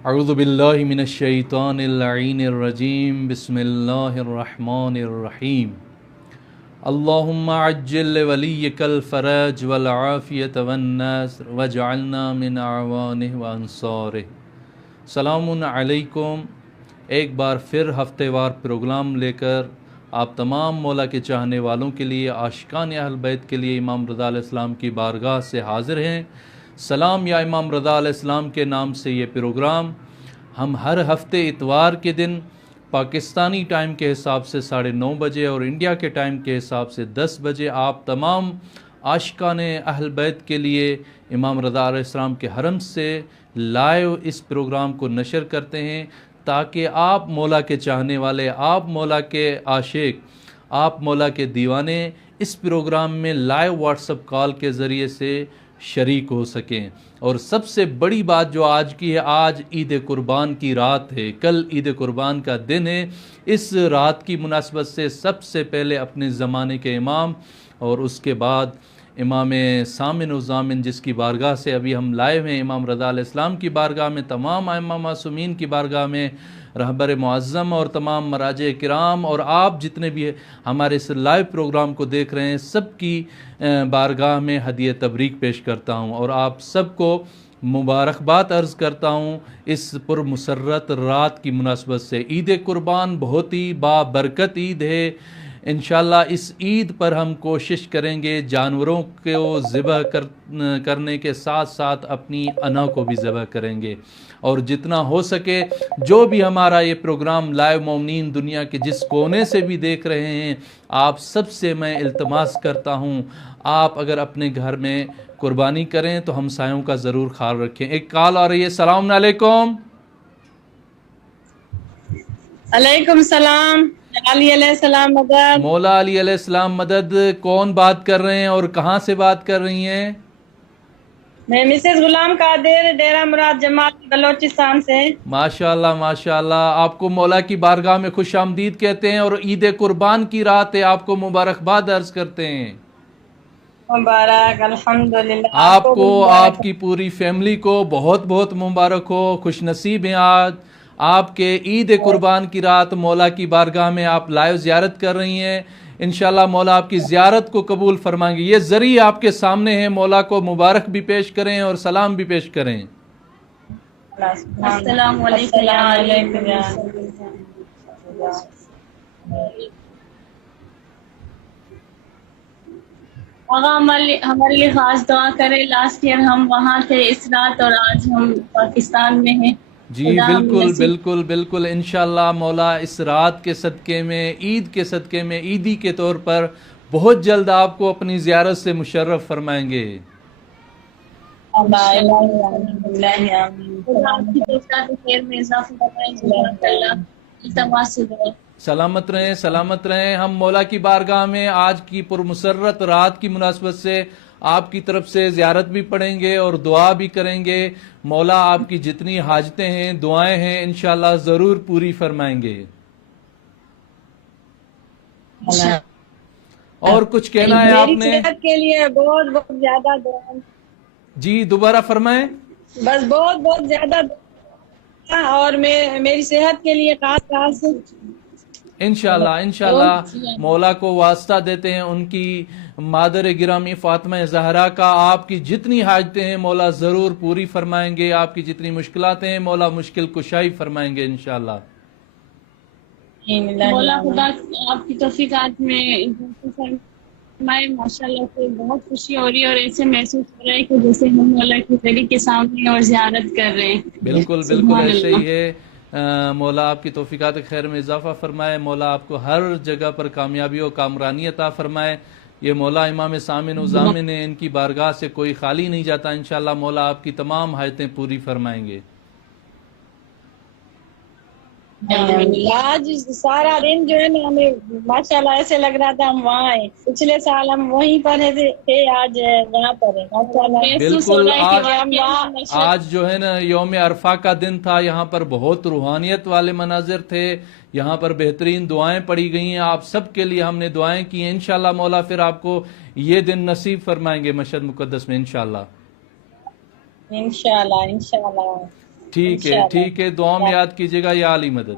اعوذ باللہ من الشیطان اللعین الرجیم بسم اللہ الرحمن الرحیم اللہم عجل ولیک الفرج والعافیت والنصر واجعلنا من اعوانہ وانصارہ۔ سلام علیکم۔ ایک بار پھر ہفتے وار پروگرام لے کر آپ تمام مولا کے چاہنے والوں کے لیے، عاشقان اہل بیت کے لیے امام رضا علیہ السلام کی بارگاہ سے حاضر ہیں۔ سلام یا امام رضا علیہ السلام کے نام سے یہ پروگرام ہم ہر ہفتے اتوار کے دن پاکستانی ٹائم کے حساب سے 9:30 بجے اور انڈیا کے ٹائم کے حساب سے 10 بجے آپ تمام عاشقان اہل بیت کے لیے امام رضا علیہ السلام کے حرم سے لائیو اس پروگرام کو نشر کرتے ہیں، تاکہ آپ مولا کے چاہنے والے، آپ مولا کے عاشق، آپ مولا کے دیوانے اس پروگرام میں لائیو واٹس اپ کال کے ذریعے سے شریک ہو سکیں۔ اور سب سے بڑی بات جو آج کی ہے، آج عید قربان کی رات ہے، کل عید قربان کا دن ہے۔ اس رات کی مناسبت سے سب سے پہلے اپنے زمانے کے امام اور اس کے بعد امام سامن و ضامن جس کی بارگاہ سے ابھی ہم لائیو ہیں، امام رضا علیہ السلام کی بارگاہ میں، تمام ائمہ معصومین کی بارگاہ میں، رہبر معظم اور تمام مراجع کرام اور آپ جتنے بھی ہمارے اس لائیو پروگرام کو دیکھ رہے ہیں، سب کی بارگاہ میں ہدیہ تبریک پیش کرتا ہوں اور آپ سب کو مبارکباد عرض کرتا ہوں اس پرمسرت رات کی مناسبت سے۔ عید قربان بہت ہی بابرکت عید ہے۔ انشاءاللہ اس عید پر ہم کوشش کریں گے جانوروں کو ذبح کرنے کے ساتھ ساتھ اپنی انا کو بھی ذبح کریں گے، اور جتنا ہو سکے جو بھی ہمارا یہ پروگرام لائیو مومنین دنیا کے جس کونے سے بھی دیکھ رہے ہیں، آپ سب سے میں التماس کرتا ہوں آپ اگر اپنے گھر میں قربانی کریں تو ہمسایوں کا ضرور خیال رکھیں۔ ایک کال آ رہی ہے۔ السلام علیکم۔ علیکم السلام۔ علی علیہ السلام مدد۔ مولا علی علیہ السلام مدد۔ کون بات کر رہے ہیں اور کہاں سے بات کر رہی ہیں؟ میں مسز غلام قادر، ڈیرہ مراد جماعت بلوچستان سے۔ ماشاءاللہ ماشاءاللہ، آپ کو مولا کی بارگاہ میں خوش آمدید کہتے ہیں اور عید قربان کی رات ہے، آپ کو مبارکباد عرض کرتے ہیں۔ مبارک، الحمدللہ۔ آپ کو، بھی مبارک آپ کی پوری فیملی کو بہت بہت مبارک ہو، خوش نصیب ہیں آج آپ کے عید قربان کی رات مولا کی بارگاہ میں آپ لائیو زیارت کر رہی ہیں۔ انشاءاللہ مولا آپ کی زیارت کو قبول فرمائیں گے۔ یہ ذریعہ آپ کے سامنے ہیں، مولا کو مبارک بھی پیش کریں اور سلام بھی پیش کریں۔ السلام علیکم۔ آقا ہمارے لیے خاص دعا کرے۔ لاسٹ ایئر ہم وہاں تھے اس رات اور آج ہم پاکستان میں ہیں۔ جی بالکل بالکل بالکل، انشاءاللہ مولا اس رات کے صدقے میں، عید کے صدقے میں، عیدی کے طور پر بہت جلد آپ کو اپنی زیارت سے مشرف فرمائیں گے۔ سلامت رہیں سلامت رہیں۔ ہم مولا کی بارگاہ میں آج کی پرمسرت رات کی مناسبت سے آپ کی طرف سے زیارت بھی پڑھیں گے اور دعا بھی کریں گے۔ مولا آپ کی جتنی حاجتیں ہیں، دعائیں ہیں، انشاءاللہ ضرور پوری فرمائیں گے۔ اور کچھ کہنا ہے آپ نے؟ میری صحت کے لیے بہت بہت زیادہ دعا۔ جی دوبارہ فرمائیں۔ بس بہت بہت زیادہ دعا، اور میری صحت کے لیے خاص انشاءاللہ انشاءاللہ مولا کو واسطہ دیتے ہیں ان کی مادر گرامی فاطمہ زہرا کا۔ آپ کی جتنی حاجتیں ہیں مولا ضرور پوری فرمائیں گے، آپ کی جتنی مشکلات ہیں مولا مشکل کشائی فرمائیں گے انشاءاللہ۔ مولا خدا آپ کی توفیقات میں ماشاءاللہ سے بہت خوشی ہو رہی ہے، اور ایسے محسوس ہو رہا ہے کہ جیسے ہم مولا کی گلی کے سامنے اور زیارت کر رہے ہیں۔ بالکل بالکل ایسے ہی ہے۔ مولا آپ کی توفیقات خیر میں اضافہ فرمائے، مولا آپ کو ہر جگہ پر کامیابی و کامرانی عطا فرمائے۔ یہ مولا امام سامن و ضامن ہیں، ان کی بارگاہ سے کوئی خالی نہیں جاتا۔ انشاءاللہ مولا آپ کی تمام حاجتیں پوری فرمائیں گے۔ آج سارا دن جو ہے نا ہمیں ماشاءاللہ ایسے لگ رہا تھا ہم وہاں ہیں۔ پچھلے سال ہم وہیں پر تھے، آج یہاں پر ہیں۔ بالکل آج جو ہے نا یوم عرفہ کا دن تھا، یہاں پر بہت روحانیت والے مناظر تھے، یہاں پر بہترین دعائیں پڑھی گئی ہیں۔ آپ سب کے لیے ہم نے دعائیں کی ہیں۔ انشاءاللہ مولا پھر آپ کو یہ دن نصیب فرمائیں گے مشہد مقدس میں انشاءاللہ۔ انشاءاللہ انشاءاللہ۔ ٹھیک ہے انشاءاللہ۔ ٹھیک ہے، دعا میں یاد کیجیے گا یا علی مدد۔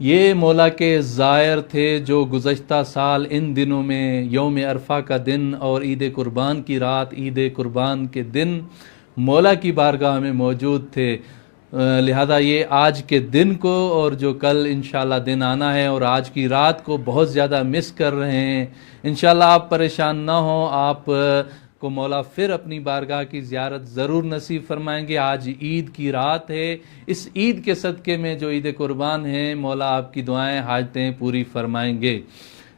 یہ مولا کے زائر تھے جو گزشتہ سال ان دنوں میں یوم عرفہ کا دن اور عید قربان کی رات، عید قربان کے دن مولا کی بارگاہ میں موجود تھے، لہذا یہ آج کے دن کو اور جو کل انشاءاللہ دن آنا ہے اور آج کی رات کو بہت زیادہ مس کر رہے ہیں۔ انشاءاللہ آپ پریشان نہ ہوں، آپ کو مولا پھر اپنی بارگاہ کی زیارت ضرور نصیب فرمائیں گے۔ آج عید کی رات ہے، اس عید کے صدقے میں جو عید قربان ہے، مولا آپ کی دعائیں حاجتیں پوری فرمائیں گے۔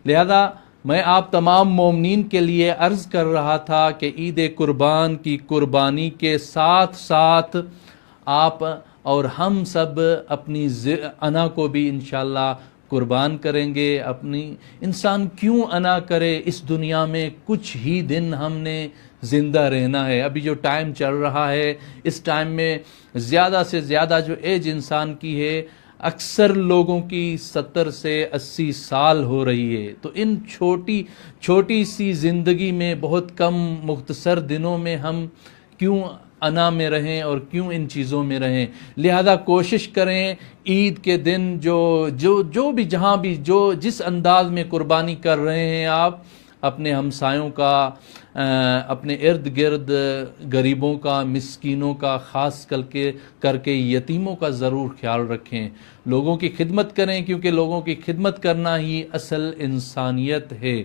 لہذا میں آپ تمام مومنین کے لیے عرض کر رہا تھا کہ عید قربان کی قربانی کے ساتھ ساتھ آپ اور ہم سب اپنی انا کو بھی انشاءاللہ قربان کریں گے۔ اپنی انسان کیوں انا کرے، اس دنیا میں کچھ ہی دن ہم نے زندہ رہنا ہے۔ ابھی جو ٹائم چل رہا ہے، اس ٹائم میں زیادہ سے زیادہ جو ایج انسان کی ہے، اکثر لوگوں کی 70 سے 80 سال ہو رہی ہے۔ تو ان چھوٹی سی زندگی میں بہت کم مختصر دنوں میں ہم کیوں انا میں رہیں اور کیوں ان چیزوں میں رہیں؟ لہذا کوشش کریں عید کے دن جو بھی جہاں بھی جس انداز میں قربانی کر رہے ہیں، آپ اپنے ہمسایوں کا، اپنے ارد گرد غریبوں کا، مسکینوں کا، خاص کر کے یتیموں کا ضرور خیال رکھیں۔ لوگوں کی خدمت کریں، کیونکہ لوگوں کی خدمت کرنا ہی اصل انسانیت ہے۔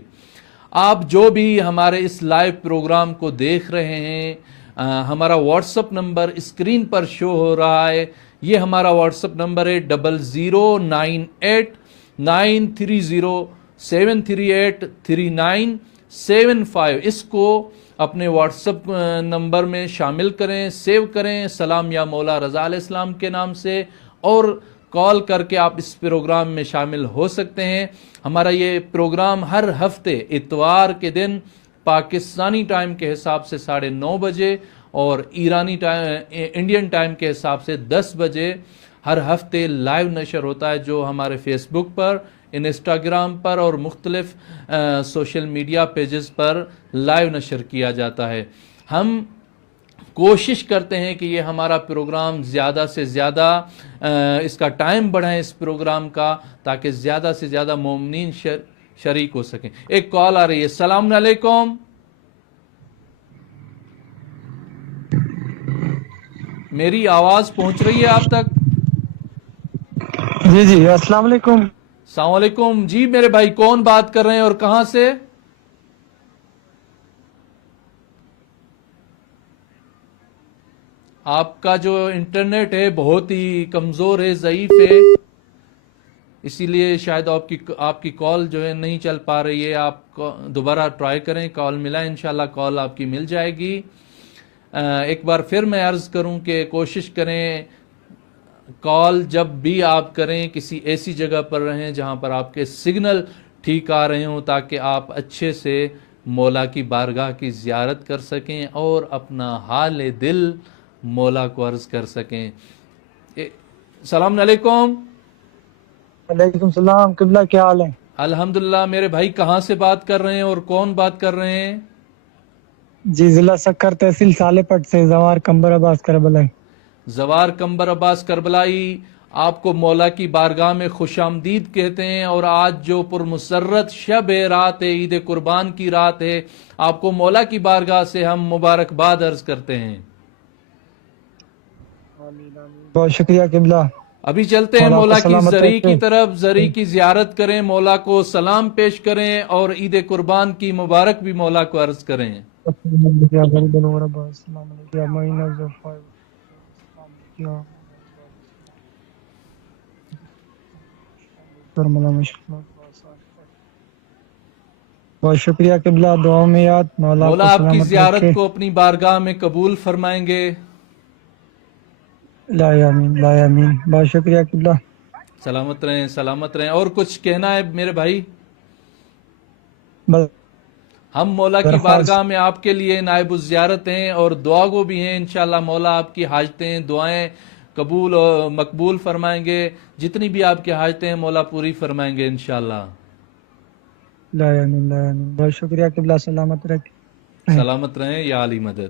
آپ جو بھی ہمارے اس لائیو پروگرام کو دیکھ رہے ہیں، ہمارا واٹس اپ نمبر اسکرین پر شو ہو رہا ہے، یہ ہمارا واٹس اپ نمبر ہے 00989307383975۔ اس کو اپنے واٹس اپ نمبر میں شامل کریں، سیو کریں، سلام یا مولا رضا علیہ السلام کے نام سے، اور کال کر کے آپ اس پروگرام میں شامل ہو سکتے ہیں۔ ہمارا یہ پروگرام ہر ہفتے اتوار کے دن پاکستانی ٹائم کے حساب سے 9:30 بجے اور ایرانی انڈین ٹائم کے حساب سے 10 بجے ہر ہفتے لائیو نشر ہوتا ہے، جو ہمارے فیس بک پر، انسٹاگرام پر اور مختلف سوشل میڈیا پیجز پر لائیو نشر کیا جاتا ہے۔ ہم کوشش کرتے ہیں کہ یہ ہمارا پروگرام زیادہ سے زیادہ اس کا ٹائم بڑھائیں اس پروگرام کا، تاکہ زیادہ سے زیادہ مومنین شریک ہو سکیں۔ ایک کال آ رہی ہے۔ السلام علیکم، میری آواز پہنچ رہی ہے آپ تک؟ جی جی، السلام علیکم۔ السلام علیکم جی میرے بھائی، کون بات کر رہے ہیں اور کہاں سے؟ آپ کا جو انٹرنیٹ ہے بہت ہی کمزور ہے، ضعیف ہے، اسی لیے شاید آپ کی کال جو ہے نہیں چل پا رہی ہے۔ آپ دوبارہ ٹرائی کریں، کال ملا، انشاءاللہ کال آپ کی مل جائے گی۔ ایک بار پھر میں عرض کروں کہ کوشش کریں کال جب بھی آپ کریں کسی ایسی جگہ پر رہیں جہاں پر آپ کے سگنل ٹھیک آ رہے ہوں، تاکہ آپ اچھے سے مولا کی بارگاہ کی زیارت کر سکیں اور اپنا حال دل مولا کو عرض کر سکیں۔ السلام علیکم۔ وعلیکم السلام، قبلہ کیا حال ہے؟ الحمدللہ میرے بھائی، کہاں سے بات کر رہے ہیں اور کون بات کر رہے ہیں؟ جی، ضلع سکر، تحصیل سالے پٹ سے زوار کمبر عباس کربلائی۔ زوار کمبر عباس کربلائی، آپ کو مولا کی بارگاہ میں خوش آمدید کہتے ہیں، اور آج جو پرمسرت شب رات ہے، عید قربان کی رات ہے، آپ کو مولا کی بارگاہ سے ہم مبارکباد عرض کرتے ہیں۔ بہت شکریہ قبلہ۔ ابھی چلتے ہیں مولا مولا کو کی سلامت زری رکھے۔ کی طرف، زری کی زیارت کریں، مولا کو سلام پیش کریں اور عید قربان کی مبارک بھی مولا کو عرض کریں۔ بہت شکریہ قبلہ، دعاؤں میں یاد۔ مولا مولا کو آپ کی سلامت زیارت رکھے۔ کو اپنی بارگاہ میں قبول فرمائیں گے۔ لا آمین، لا آمین۔ بہت شکریہ قبلہ۔ سلامت رہیں، سلامت رہیں۔ اور کچھ کہنا ہے میرے بھائی؟ بس ہم مولا کی درخواست، بارگاہ میں آپ کے لیے نائب الزیارت ہیں اور دعا گو بھی ہیں۔ انشاءاللہ مولا آپ کی حاجتیں، دعائیں قبول اور مقبول فرمائیں گے۔ جتنی بھی آپ کی حاجتیں ہیں مولا پوری فرمائیں گے انشاءاللہ۔ لا آمین، لا آمین۔ بہت شکریہ قبلہ، سلامت رکھے۔ سلامت رہیں یا علی مدد۔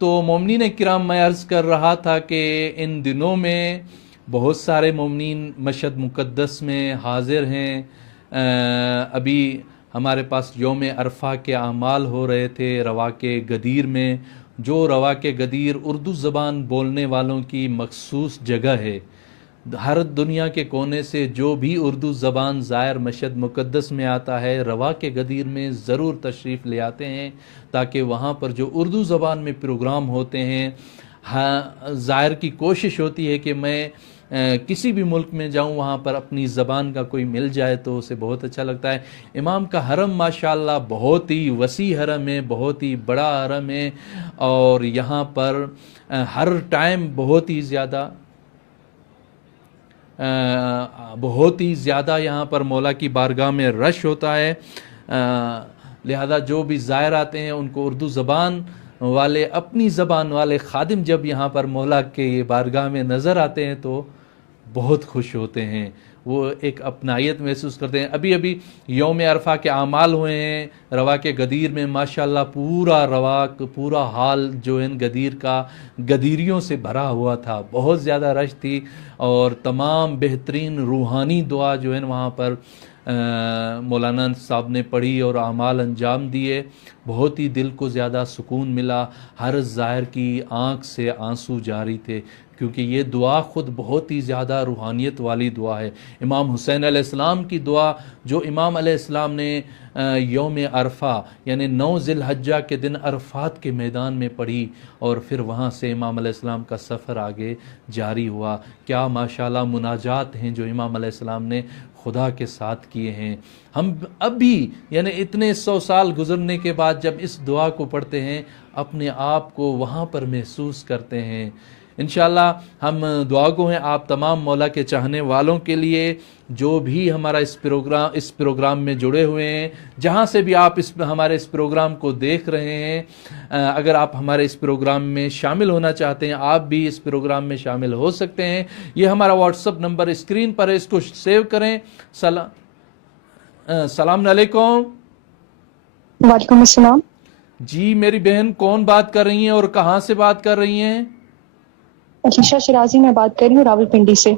تو مومنین کرام میں عرض کر رہا تھا کہ ان دنوں میں بہت سارے مومنین مشہد مقدس میں حاضر ہیں۔ ابھی ہمارے پاس یوم عرفہ کے اعمال ہو رہے تھے رواق غدیر میں، جو رواق غدیر اردو زبان بولنے والوں کی مخصوص جگہ ہے۔ ہر دنیا کے کونے سے جو بھی اردو زبان زائر مشہد مقدس میں آتا ہے رواق غدیر میں ضرور تشریف لے آتے ہیں، تاکہ وہاں پر جو اردو زبان میں پروگرام ہوتے ہیں، زائر کی کوشش ہوتی ہے کہ میں کسی بھی ملک میں جاؤں وہاں پر اپنی زبان کا کوئی مل جائے تو اسے بہت اچھا لگتا ہے۔ امام کا حرم ماشاءاللہ بہت ہی وسیع حرم ہے، بہت ہی بڑا حرم ہے، اور یہاں پر ہر ٹائم بہت ہی زیادہ یہاں پر مولا کی بارگاہ میں رش ہوتا ہے، لہذا جو بھی زائر آتے ہیں ان کو اردو زبان والے، اپنی زبان والے خادم جب یہاں پر مولا کے بارگاہ میں نظر آتے ہیں تو بہت خوش ہوتے ہیں، وہ ایک اپنائیت محسوس کرتے ہیں۔ ابھی یوم عرفہ کے اعمال ہوئے ہیں رواق غدیر میں، ماشاءاللہ پورا حال جو ہے غدیر کا غدیریوں سے بھرا ہوا تھا، بہت زیادہ رش تھی، اور تمام بہترین روحانی دعا جو ہے وہاں پر مولانا صاحب نے پڑھی اور اعمال انجام دیے، بہت ہی دل کو زیادہ سکون ملا، ہر زائر کی آنکھ سے آنسو جاری تھے، کیونکہ یہ دعا خود بہت ہی زیادہ روحانیت والی دعا ہے۔ امام حسین علیہ السلام کی دعا جو امام علیہ السلام نے یوم عرفہ یعنی 9 ذی الحجہ کے دن عرفات کے میدان میں پڑھی، اور پھر وہاں سے امام علیہ السلام کا سفر آگے جاری ہوا۔ کیا ماشاءاللہ مناجات ہیں جو امام علیہ السلام نے خدا کے ساتھ کیے ہیں۔ ہم اب بھی یعنی اتنے 100 سال گزرنے کے بعد جب اس دعا کو پڑھتے ہیں اپنے آپ کو وہاں پر محسوس کرتے ہیں۔ انشاءاللہ ہم دعا گو ہیں آپ تمام مولا کے چاہنے والوں کے لیے، جو بھی ہمارا اس پروگرام میں جڑے ہوئے ہیں، جہاں سے بھی آپ ہمارے اس پروگرام کو دیکھ رہے ہیں، اگر آپ ہمارے اس پروگرام میں شامل ہونا چاہتے ہیں آپ بھی اس پروگرام میں شامل ہو سکتے ہیں۔ یہ ہمارا واٹس اپ نمبر اسکرین پر ہے، اس کو سیو کریں۔ السلام علیکم۔ وعلیکم السلام۔ جی میری بہن کون بات کر رہی ہیں اور کہاں سے بات کر رہی ہیں؟ علیشہ شرازی میں بات کر رہی ہوں، راولپنڈی سے۔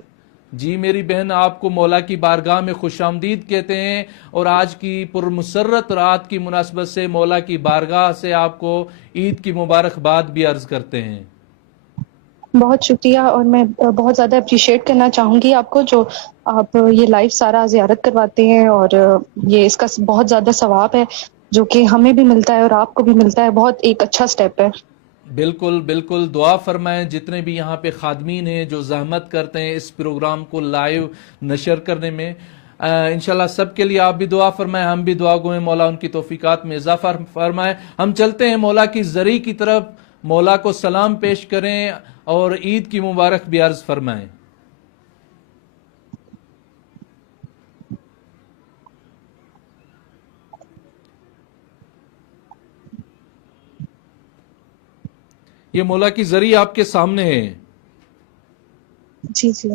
جی میری بہن آپ کو مولا کی بارگاہ میں خوش آمدید کہتے ہیں، اور آج کی پرمسرت رات کی مناسبت سے مولا کی بارگاہ سے آپ کو عید کی مبارکباد بھی عرض کرتے ہیں۔ بہت شکریہ، اور میں بہت زیادہ اپریشیٹ کرنا چاہوں گی آپ کو، جو آپ یہ لائیو سارا زیارت کرواتے ہیں، اور یہ اس کا بہت زیادہ ثواب ہے جو کہ ہمیں بھی ملتا ہے اور آپ کو بھی ملتا ہے، بہت ایک اچھا سٹیپ ہے۔ بالکل بالکل، دعا فرمائیں جتنے بھی یہاں پہ خادمین ہیں جو زحمت کرتے ہیں اس پروگرام کو لائیو نشر کرنے میں، انشاءاللہ سب کے لیے آپ بھی دعا فرمائیں، ہم بھی دعا گوئیں مولا ان کی توفیقات میں اضافہ فرمائیں۔ ہم چلتے ہیں مولا کی زری کی طرف، مولا کو سلام پیش کریں اور عید کی مبارک بھی عرض فرمائیں۔ یہ مولا کی زری آپ کے سامنے ہے۔ جی جی۔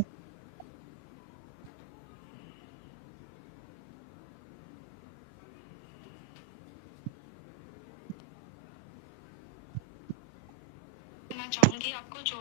چاہوں گی آپ کو، جو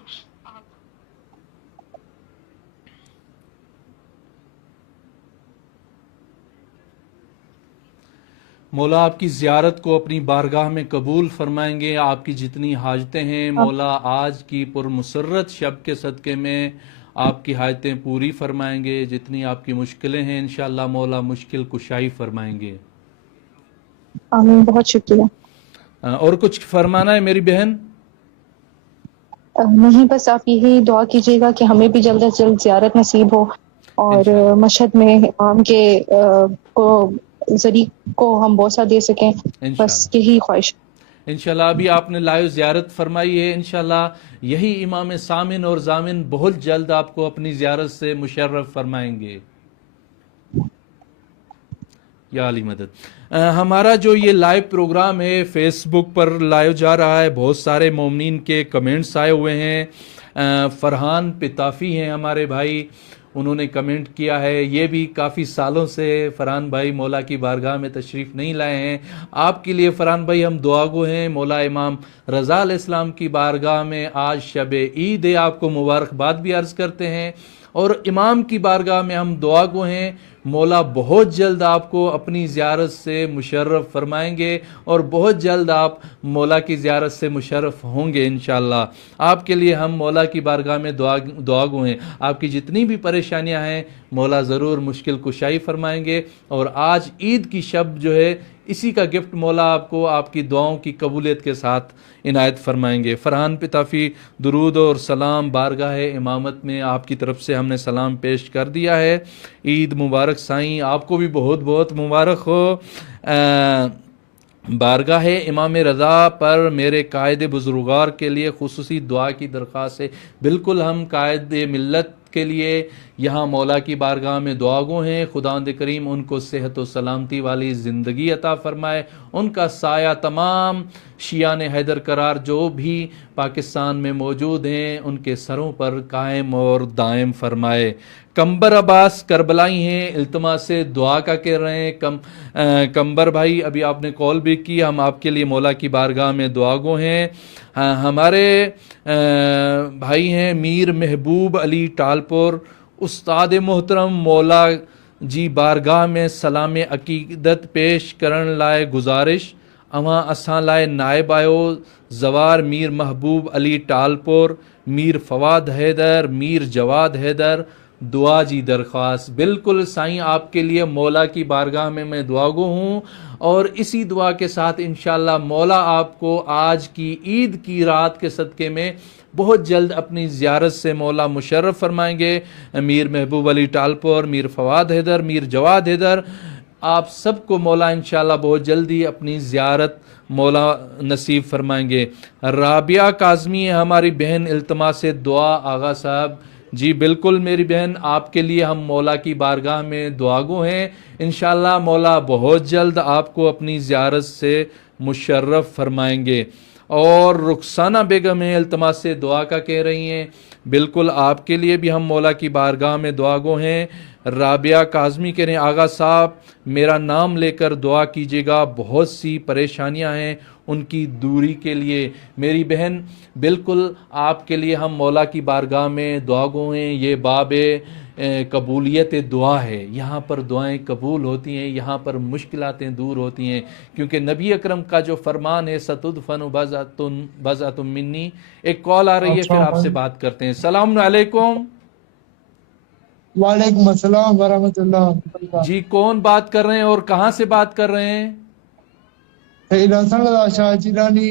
مولا آپ کی زیارت کو اپنی بارگاہ میں قبول فرمائیں گے، آپ کی جتنی حاجتیں ہیں مولا آج کی پرمسرت شب کے صدقے میں آپ کی حاجتیں پوری فرمائیں گے، جتنی آپ کی مشکلیں ہیں انشاءاللہ مولا مشکل کشائی فرمائیں گے۔ آمین، بہت شکریہ۔ اور کچھ فرمانا ہے میری بہن؟ نہیں، بس آپ یہی دعا کیجیے گا کہ ہمیں بھی جلد از جلد زیارت نصیب ہو، اور مشہد میں امام کے کو ذریعے کو ہم بوسہ دے سکیں، بس یہی خواہش۔ انشاءاللہ ابھی آپ نے لائیو زیارت فرمائی ہے، انشاءاللہ یہی امام سامن اور ضامن بہت جلد آپ کو اپنی زیارت سے مشرف فرمائیں گے۔ یا علی مدد۔ ہمارا جو یہ لائیو پروگرام ہے فیس بک پر لائیو جا رہا ہے، بہت سارے مومنین کے کمنٹس آئے ہوئے ہیں۔ فرحان پتافی ہیں ہمارے بھائی، انہوں نے کمنٹ کیا ہے، یہ بھی کافی سالوں سے فرحان بھائی مولا کی بارگاہ میں تشریف نہیں لائے ہیں۔ آپ کے لیے فرحان بھائی ہم دعا گو ہیں، مولا امام رضا علیہ السلام کی بارگاہ میں آج شب عید ہے، آپ کو مبارکباد بھی عرض کرتے ہیں، اور امام کی بارگاہ میں ہم دعا گو ہیں، مولا بہت جلد آپ کو اپنی زیارت سے مشرف فرمائیں گے، اور بہت جلد آپ مولا کی زیارت سے مشرف ہوں گے انشاءاللہ۔ آپ کے لیے ہم مولا کی بارگاہ میں دعا گو ہیں، آپ کی جتنی بھی پریشانیاں ہیں مولا ضرور مشکل کشائی فرمائیں گے، اور آج عید کی شب جو ہے اسی کا گفٹ مولا آپ کو آپ کی دعاؤں کی قبولیت کے ساتھ عنایت فرمائیں گے۔ فرحان پتافی درود اور سلام، بارگاہ امامت میں آپ کی طرف سے ہم نے سلام پیش کر دیا ہے۔ عید مبارک سائیں، آپ کو بھی بہت بہت مبارک ہو۔ بارگاہ امام رضا پر میرے قائد بزرگوار کے لیے خصوصی دعا کی درخواست ہے۔ بالکل ہم قائد ملت کے لیے یہاں مولا کی بارگاہ میں دعا گو ہیں، خداوند کریم ان کو صحت و سلامتی والی زندگی عطا فرمائے، ان کا سایہ تمام شیعان حیدر قرار جو بھی پاکستان میں موجود ہیں ان کے سروں پر قائم اور دائم فرمائے۔ کمبر عباس کربلائی ہیں، التماس سے دعا کا کہہ رہے ہیں۔ کمبر بھائی ابھی آپ نے کال بھی کی، ہم آپ کے لیے مولا کی بارگاہ میں دعا گو ہیں۔ ہمارے بھائی ہیں میر محبوب علی ٹالپور، استاد محترم مولا جی بارگاہ میں سلام عقیدت پیش کرن لائے گزارش، اواں اساں لائے نائب آیو زوار میر محبوب علی ٹالپور، میر فواد حیدر، میر جواد حیدر، دعا جی درخواست۔ بالکل سائیں آپ کے لیے مولا کی بارگاہ میں دعا گو ہوں، اور اسی دعا کے ساتھ انشاءاللہ مولا آپ کو آج کی عید کی رات کے صدقے میں بہت جلد اپنی زیارت سے مولا مشرف فرمائیں گے۔ میر محبوب علی ٹالپور، میر فواد حیدر، میر جواد حیدر، آپ سب کو مولا انشاءاللہ بہت جلدی اپنی زیارت مولا نصیب فرمائیں گے۔ رابعہ کاظمی ہے ہماری بہن، التماس دعا آغا صاحب۔ جی بالکل میری بہن، آپ کے لیے ہم مولا کی بارگاہ میں دعا گو ہیں، انشاءاللہ مولا بہت جلد آپ کو اپنی زیارت سے مشرف فرمائیں گے۔ اور رخسانہ بیگم ہیں، التماس دعا کا کہہ رہی ہیں، بالکل آپ کے لیے بھی ہم مولا کی بارگاہ میں دعا گو ہیں۔ رابعہ کاظمی کہہ رہے ہیں آغا صاحب میرا نام لے کر دعا کیجیے گا، بہت سی پریشانیاں ہیں ان کی دوری کے لیے۔ میری بہن بالکل آپ کے لیے ہم مولا کی بارگاہ میں دعا گو ہیں، یہ باب قبولیت دعا ہے، یہاں پر دعائیں قبول ہوتی ہیں، یہاں پر مشکلاتیں دور ہوتی ہیں، کیونکہ نبی اکرم کا جو فرمان ہے ستدفن بضعۃ منی۔ ایک کال آ رہی ہے، پھر آپ سے بات کرتے ہیں۔ السلام علیکم۔ وعلیکم السلام ورحمۃ اللہ۔ جی کون بات کر رہے ہیں اور کہاں سے بات کر رہے ہیں؟ سید حسن رضا شاہ جیلانی،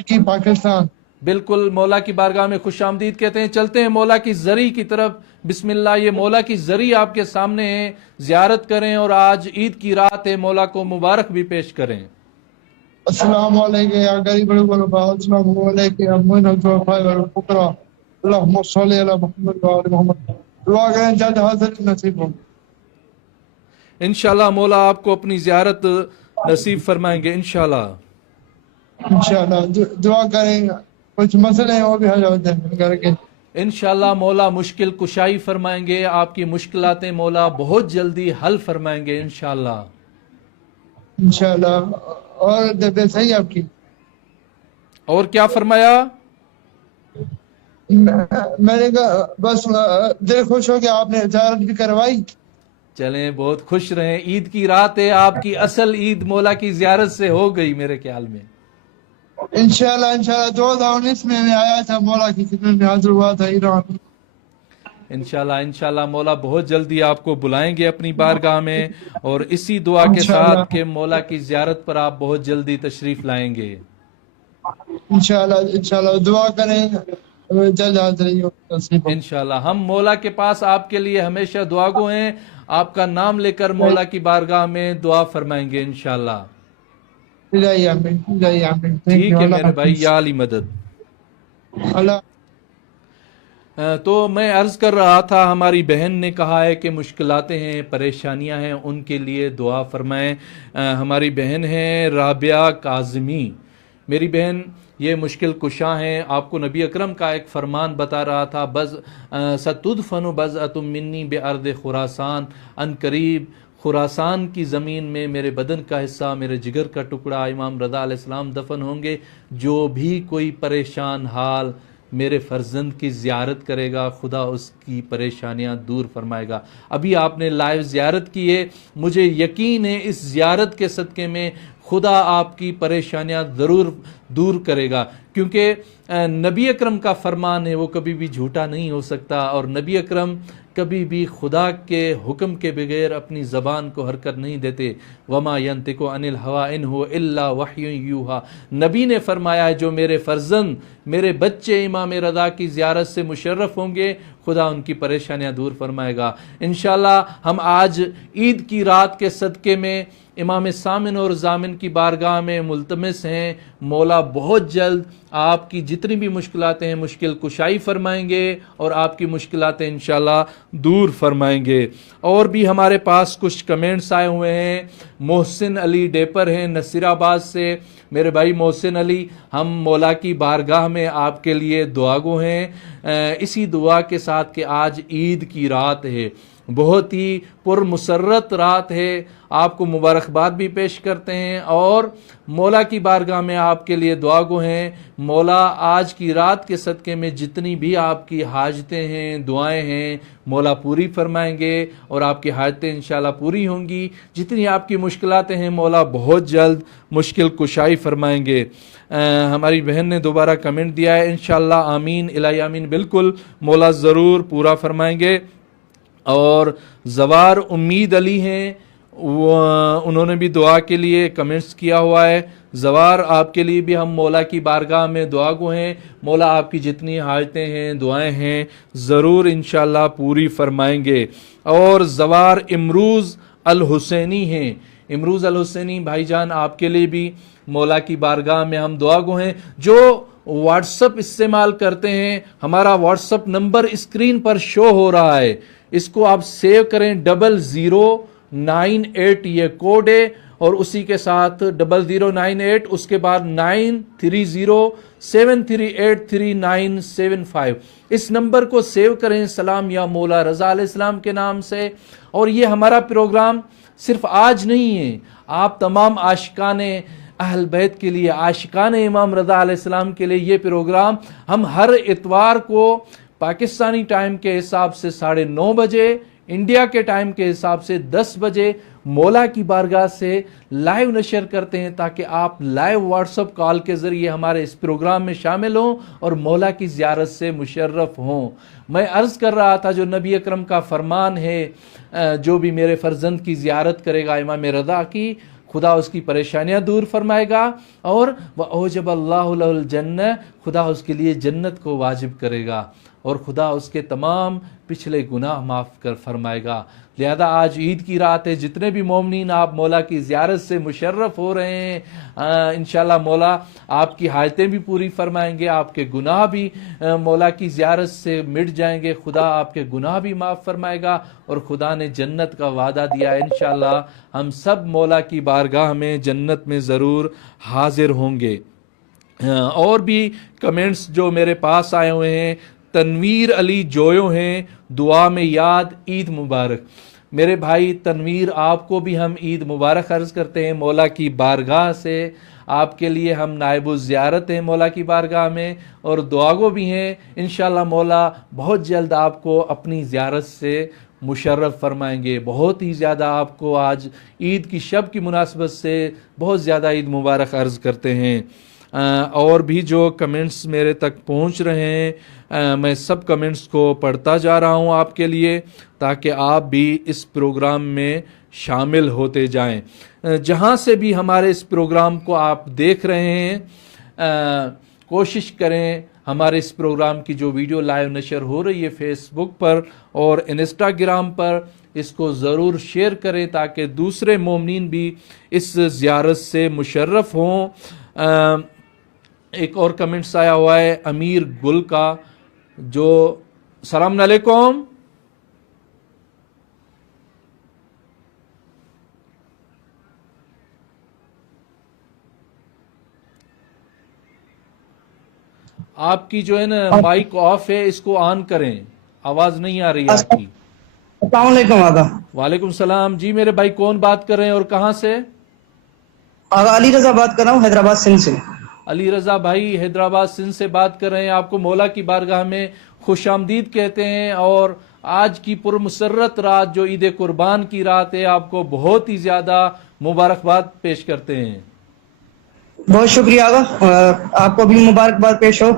کی پاکستان۔ بالکل مولا کی بارگاہ میں خوش آمدید کہتے ہیں۔ چلتے ہیں مولا کی زری کی طرف، بسم اللہ۔ یہ مولا کی زری آپ کے سامنے ہے، زیارت کریں اور آج عید کی رات ہے، مولا کو مبارک بھی پیش کریں۔ السلام علیکم یا غریب الغرباء، السلام علیکم یا معین الضعفاء والفقراء، اللہم صلی علی محمد و آل محمد۔ دعا کریں جلد حاضر نصیب ہو۔ انشاءاللہ مولا آپ کو اپنی زیارت نصیب فرمائیں گے انشاءاللہ۔ انشاءاللہ دعا کریں، کچھ مسئلے ہیں وہ بھی حل ہو جائیں گھر کے۔ انشاءاللہ مولا مشکل کشائی فرمائیں گے، آپ کی مشکلاتیں مولا بہت جلدی حل فرمائیں گے انشاءاللہ۔ انشاءاللہ۔ اور طبیعت صحیح آپ کی؟ اور کیا فرمایا؟ میں نے کہا بس دل خوش ہو کہ آپ نے زیارت بھی کروائی۔ چلیں بہت خوش رہیں، عید کی رات ہے، آپ کی اصل عید مولا کی زیارت سے ہو گئی میرے خیال میں۔ انشاءاللہ 2019 میں آیا تھا، مولا کی خدمت میں حاضر ہوا تھا ایران۔ انشاءاللہ مولا بہت جلدی آپ کو بلائیں گے اپنی بارگاہ میں، اور اسی دعا کے ساتھ کہ مولا کی زیارت پر آپ بہت جلدی تشریف لائیں گے۔ انشاءاللہ دعا کریں جلد حاضری ہو نصیب ہو۔ انشاءاللہ ہم مولا کے پاس آپ کے لیے ہمیشہ دعا گو ہیں، آپ کا نام لے کر مولا کی بارگاہ میں دعا فرمائیں گے انشاءاللہ۔ ٹھیک ہے میرے بھائی، یا علی مدد۔ اللہ۔ تو میں عرض کر رہا تھا، ہماری بہن نے کہا ہے کہ مشکلاتیں ہیں، پریشانیاں ہیں، ان کے لیے دعا فرمائیں۔ ہماری بہن ہیں رابعہ کاظمی، میری بہن یہ مشکل کشاں ہیں. آپ کو نبی اکرم کا ایک فرمان بتا رہا تھا، ستدفن بضعۃ منی بارض خراسان، ان قریب خراسان کی زمین میں میرے بدن کا حصہ، میرے جگر کا ٹکڑا امام رضا علیہ السلام دفن ہوں گے. جو بھی کوئی پریشان حال میرے فرزند کی زیارت کرے گا، خدا اس کی پریشانیاں دور فرمائے گا. ابھی آپ نے لائیو زیارت کی ہے، مجھے یقین ہے اس زیارت کے صدقے میں خدا آپ کی پریشانیاں ضرور دور کرے گا، کیونکہ نبی اکرم کا فرمان ہے وہ کبھی بھی جھوٹا نہیں ہو سکتا، اور نبی اکرم کبھی بھی خدا کے حکم کے بغیر اپنی زبان کو حرکت نہیں دیتے. وما ینطق عن الہوی ان هو الا وحی یوحی. نبی نے فرمایا ہے جو میرے فرزند، میرے بچے امام رضا کی زیارت سے مشرف ہوں گے، خدا ان کی پریشانیاں دور فرمائے گا. انشاءاللہ ہم آج عید کی رات کے صدقے میں امام سامن اور ضامن کی بارگاہ میں ملتمس ہیں، مولا بہت جلد آپ کی جتنی بھی مشکلاتیں ہیں مشکل کشائی فرمائیں گے اور آپ کی مشکلاتیں انشاءاللہ دور فرمائیں گے. اور بھی ہمارے پاس کچھ کمنٹس آئے ہوئے ہیں. محسن علی ڈیپر ہیں نصیر آباد سے. میرے بھائی محسن علی، ہم مولا کی بارگاہ میں آپ کے لیے دعا گو ہیں، اسی دعا کے ساتھ کہ آج عید کی رات ہے، بہت ہی پر مسرت رات ہے. آپ کو مبارکباد بھی پیش کرتے ہیں اور مولا کی بارگاہ میں آپ کے لیے دعا گو ہیں. مولا آج کی رات کے صدقے میں جتنی بھی آپ کی حاجتیں ہیں، دعائیں ہیں، مولا پوری فرمائیں گے اور آپ کی حاجتیں انشاءاللہ پوری ہوں گی. جتنی آپ کی مشکلاتیں ہیں مولا بہت جلد مشکل کشائی فرمائیں گے. ہماری بہن نے دوبارہ کمنٹ دیا ہے، انشاءاللہ آمین الہی آمین، بالکل مولا ضرور پورا فرمائیں گے. اور زوار امید علی ہیں، انہوں نے بھی دعا کے لیے کمنٹس کیا ہوا ہے. زوار آپ کے لیے بھی ہم مولا کی بارگاہ میں دعا گو ہیں، مولا آپ کی جتنی حاجتیں ہیں دعائیں ہیں ضرور انشاءاللہ پوری فرمائیں گے. اور زوار امروز الحسینی ہیں، امروز الحسینی بھائی جان آپ کے لیے بھی مولا کی بارگاہ میں ہم دعا گو ہیں. جو واٹس اپ استعمال کرتے ہیں، ہمارا واٹس اپ نمبر اسکرین پر شو ہو رہا ہے، اس کو آپ سیو کریں، 0098 یہ کوڈ ہے، اور اسی کے ساتھ 0098 اس کے بعد 93073833975. اس نمبر کو سیو کریں، سلام یا مولا رضا علیہ السلام کے نام سے. اور یہ ہمارا پروگرام صرف آج نہیں ہے، آپ تمام عاشقان اہل بیت کے لیے، عاشقان امام رضا علیہ السلام کے لیے یہ پروگرام ہم ہر اتوار کو پاکستانی ٹائم کے حساب سے 9:30 بجے، انڈیا کے ٹائم کے حساب سے 10 بجے مولا کی بارگاہ سے لائیو نشر کرتے ہیں، تاکہ آپ لائیو واٹس اپ کال کے ذریعے ہمارے اس پروگرام میں شامل ہوں اور مولا کی زیارت سے مشرف ہوں. میں عرض کر رہا تھا جو نبی اکرم کا فرمان ہے، جو بھی میرے فرزند کی زیارت کرے گا امام رضا کی، خدا اس کی پریشانیاں دور فرمائے گا، اور وَأَوْجَبَ اللَّهُ لَهُ الْجَنَّةَ، خدا اس کے لیے جنت کو واجب کرے گا، اور خدا اس کے تمام پچھلے گناہ معاف کر فرمائے گا. لہذا آج عید کی رات ہے، جتنے بھی مومنین آپ مولا کی زیارت سے مشرف ہو رہے ہیں، انشاءاللہ مولا آپ کی حاجتیں بھی پوری فرمائیں گے، آپ کے گناہ بھی مولا کی زیارت سے مٹ جائیں گے، خدا آپ کے گناہ بھی معاف فرمائے گا، اور خدا نے جنت کا وعدہ دیا ہے. انشاءاللہ ہم سب مولا کی بارگاہ میں جنت میں ضرور حاضر ہوں گے. اور بھی کمنٹس جو میرے پاس آئے ہوئے ہیں، تنویر علی جویو ہیں، دعا میں یاد، عید مبارک. میرے بھائی تنویر، آپ کو بھی ہم عید مبارک عرض کرتے ہیں مولا کی بارگاہ سے. آپ کے لیے ہم نائب الزیارت ہیں مولا کی بارگاہ میں، اور دعا گو بھی ہیں. انشاءاللہ مولا بہت جلد آپ کو اپنی زیارت سے مشرف فرمائیں گے. بہت ہی زیادہ آپ کو آج عید کی شب کی مناسبت سے بہت زیادہ عید مبارک عرض کرتے ہیں. اور بھی جو کمنٹس میرے تک پہنچ رہے ہیں، میں سب کمنٹس کو پڑھتا جا رہا ہوں آپ کے لیے، تاکہ آپ بھی اس پروگرام میں شامل ہوتے جائیں. جہاں سے بھی ہمارے اس پروگرام کو آپ دیکھ رہے ہیں، کوشش کریں ہمارے اس پروگرام کی جو ویڈیو لائیو نشر ہو رہی ہے فیس بک پر اور انسٹاگرام پر، اس کو ضرور شیئر کریں تاکہ دوسرے مومنین بھی اس زیارت سے مشرف ہوں. ایک اور کمنٹس آیا ہوا ہے امیر گل کا، جو السلام علیکم. آپ کی جو ہے نا مائک آف ہے، اس کو آن کریں، آواز نہیں آ رہی ہے آپ کی۔ السلام علیکم آقا۔ وعلیکم السلام جی، میرے بھائی کون بات کر رہے ہیں اور کہاں سے؟ آقا علی رضا بات کر رہا ہوں، حیدرآباد سندھ سے۔ علی رضا بھائی حیدرآباد سندھ سے بات کر رہے ہیں، آپ کو مولا کی بارگاہ میں خوش آمدید کہتے ہیں، اور آج کی پرمسرت رات جو عید قربان کی رات ہے، آپ کو بہت ہی زیادہ مبارکباد پیش کرتے ہیں۔ بہت شکریہ آقا، آپ کو بھی مبارکباد پیش ہو،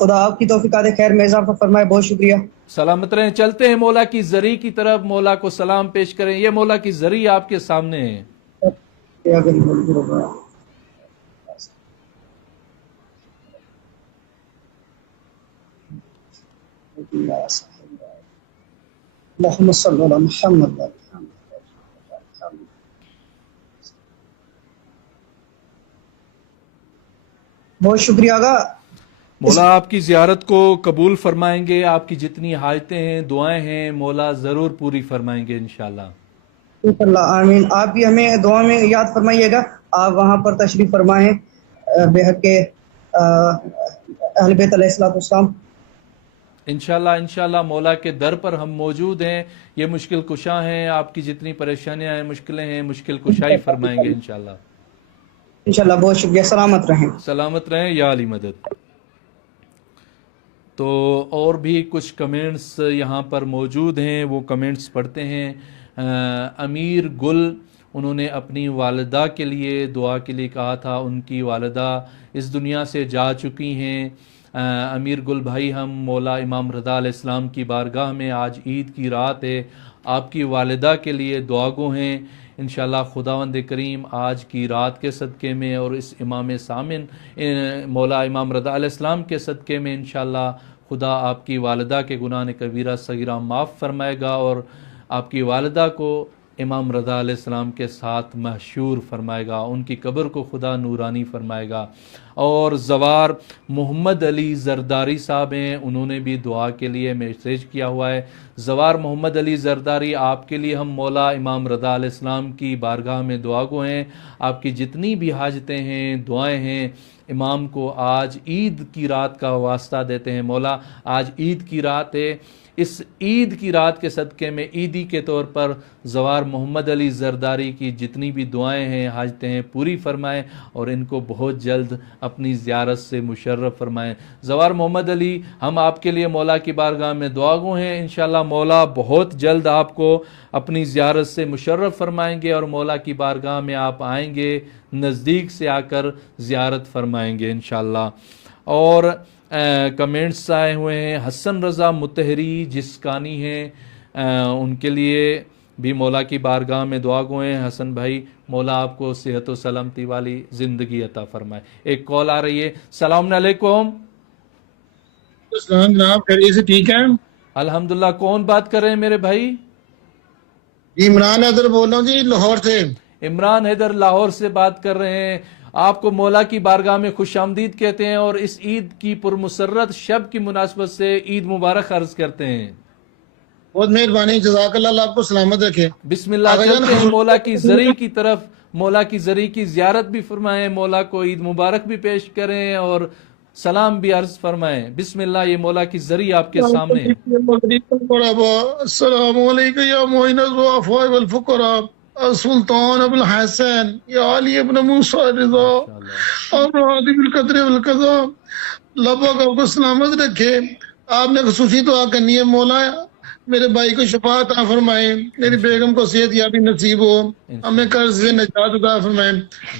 خدا آپ کی توفیقات خیر میں اضافہ فرمائے، بہت شکریہ۔ سلامت رہیں۔ چلتے ہیں مولا کی زری کی طرف، مولا کو سلام پیش کریں۔ یہ مولا کی زری آپ کے سامنے ہے۔ اللہم صلی علی محمد۔ بہت شکریہ آقا۔ مولا آپ کی زیارت کو قبول فرمائیں گے، آپ کی جتنی حاجتیں ہیں، دعائیں ہیں، مولا ضرور پوری فرمائیں گے انشاءاللہ۔ اللہ آمین۔ آپ بھی ہمیں دعا میں یاد فرمائیے گا، آپ وہاں پر تشریف فرمائیں بے حق کے اہل بیت علیہ السلام۔ انشاءاللہ مولا کے در پر ہم موجود ہیں، یہ مشکل کشاں ہیں، آپ کی جتنی پریشانیاں ہیں، مشکلیں ہیں، مشکل کشائی فرمائیں گے انشاءاللہ۔ انشاءاللہ، بہت شکریہ، سلامت رہیں۔ سلامت رہیں یا علی مدد۔ تو اور بھی کچھ کمنٹس یہاں پر موجود ہیں، وہ کمنٹس پڑھتے ہیں۔ امیر گل، انہوں نے اپنی والدہ کے لیے دعا کے لیے کہا تھا، ان کی والدہ اس دنیا سے جا چکی ہیں۔ امیر گل بھائی، ہم مولا امام رضا علیہ السلام کی بارگاہ میں آج عید کی رات ہے، آپ کی والدہ کے لیے دعا گو ہیں۔ انشاءاللہ خداوند کریم آج کی رات کے صدقے میں اور اس امام سامن مولا امام رضا علیہ السلام کے صدقے میں انشاءاللہ خدا آپ کی والدہ کے گناہ کبیرہ صغیرہ معاف فرمائے گا، اور آپ کی والدہ کو امام رضا علیہ السلام کے ساتھ محشور فرمائے گا، ان کی قبر کو خدا نورانی فرمائے گا۔ اور زوار محمد علی زرداری صاحب ہیں، انہوں نے بھی دعا کے لیے میسیج کیا ہوا ہے۔ زوار محمد علی زرداری، آپ کے لیے ہم مولا امام رضا علیہ السلام کی بارگاہ میں دعا گو ہیں، آپ کی جتنی بھی حاجتیں ہیں، دعائیں ہیں، امام کو آج عید کی رات کا واسطہ دیتے ہیں۔ مولا آج عید کی رات ہے، اس عید کی رات کے صدقے میں عیدی کے طور پر زوار محمد علی زرداری کی جتنی بھی دعائیں ہیں، حاجتیں ہیں، پوری فرمائیں، اور ان کو بہت جلد اپنی زیارت سے مشرف فرمائیں۔ زوار محمد علی، ہم آپ کے لیے مولا کی بارگاہ میں دعا گو ہیں، انشاءاللہ مولا بہت جلد آپ کو اپنی زیارت سے مشرف فرمائیں گے، اور مولا کی بارگاہ میں آپ آئیں گے، نزدیک سے آ کر زیارت فرمائیں گے انشاءاللہ۔ اور کمنٹس آئے ہوئے ہیں، حسن رضا متحری جسکانی ہیں، ان کے لیے بھی مولا کی بارگاہ میں دعا گو ہیں۔ حسن بھائی، مولا آپ کو صحت و سلامتی والی زندگی عطا فرمائے۔ ایک کال آ رہی ہے۔ السلام علیکم۔ السلام جناب، خیریت سے ٹھیک ہے؟ الحمدللہ۔ کون بات کر رہے ہیں میرے بھائی؟ جی عمران حیدر بول رہا ہوں جی، لاہور سے۔ عمران حیدر لاہور سے بات کر رہے ہیں، آپ کو مولا کی بارگاہ میں خوش آمدید کہتے ہیں، اور اس عید کی پرمسرت شب کی مناسبت سے عید مبارک عرض کرتے ہیں۔ بہت مہربانی، جزاک اللہ آپ کو سلامت رکھے۔ بسم اللہ، چلتے ہیں مولا کی زری کی طرف۔ مولا کی زری کی زیارت بھی فرمائیں، مولا کو عید مبارک بھی پیش کریں، اور سلام بھی عرض فرمائیں۔ بسم اللہ، یہ مولا کی زری آپ کے سامنے ہے۔ السلام علیکم یا معین الضعفاء والفقراء، السلطان ابو الحسن یا علی ابن موسیٰ رضا اور عادی بالقدر والقضاء، اللہ پاک آپ کو سلامت رکھے۔ آپ نے خصوصی دعا کرنی ہے، مولا میرے بھائی کو شفا عطا فرمائے، میری بیگم کو صحت یابی نصیب ہو، ہمیں قرض سے نجات عطا فرمائے،